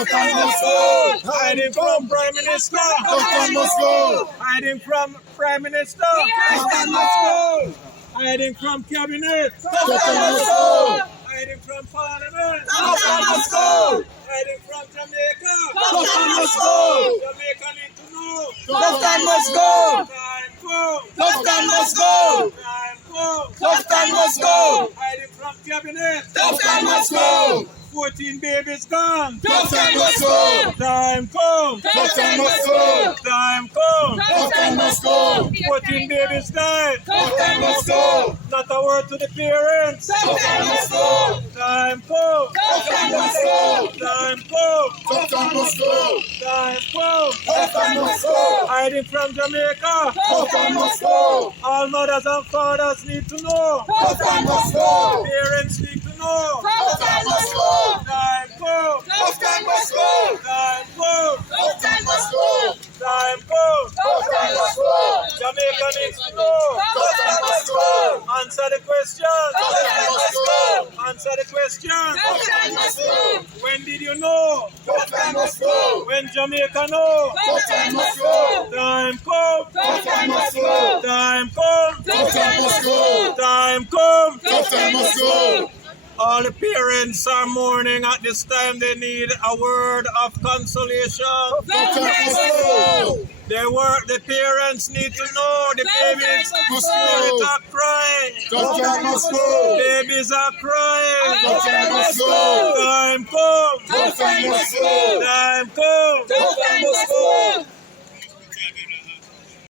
Tufton must go. Hiding from Prime Minister. Tufton must go. Hiding from Prime Minister. Tufton must go. Hiding from Cabinet. Tufton must go. Hiding from Parliament. Tufton must go. Hiding from Jamaica. Tufton must go. Jamaica need to know. Tufton must go. Time come. Tufton must go. Time come. Tufton must go. Hiding from Cabinet. Tufton must go. 14 babies gone. Tufton must go. Time come. Tufton must go. Time come. Tufton must go. 14 babies died. Tufton must go. Not a word to the parents. Tufton must go. Time come. Tufton must go. Time come. Tufton must go. Time come. Tufton must go. Hiding from Jamaica. Tufton must go. All mothers and fathers need to know. Tufton must go. Parents need to know. Tufton must go. Time come. Tufton must go. Time come. Tufton must go. Time come. Tufton must go. Jamaica needs to know. Tufton must go. Answer the question. Tufton must go. Answer the question. Tufton must go. When did you know? Tufton must go. When Jamaica know? Tufton must go. Time come. Tufton must go. Time come. Tufton must go. Time come. Tufton must go. All the parents are mourning at this time. They need a word of consolation. Tufton must go. The parents need to know the babies Must spirit go. are crying. Tufton must go. Babies are crying. Tufton must go. Time come. Tufton must go. Time come. Tufton must go.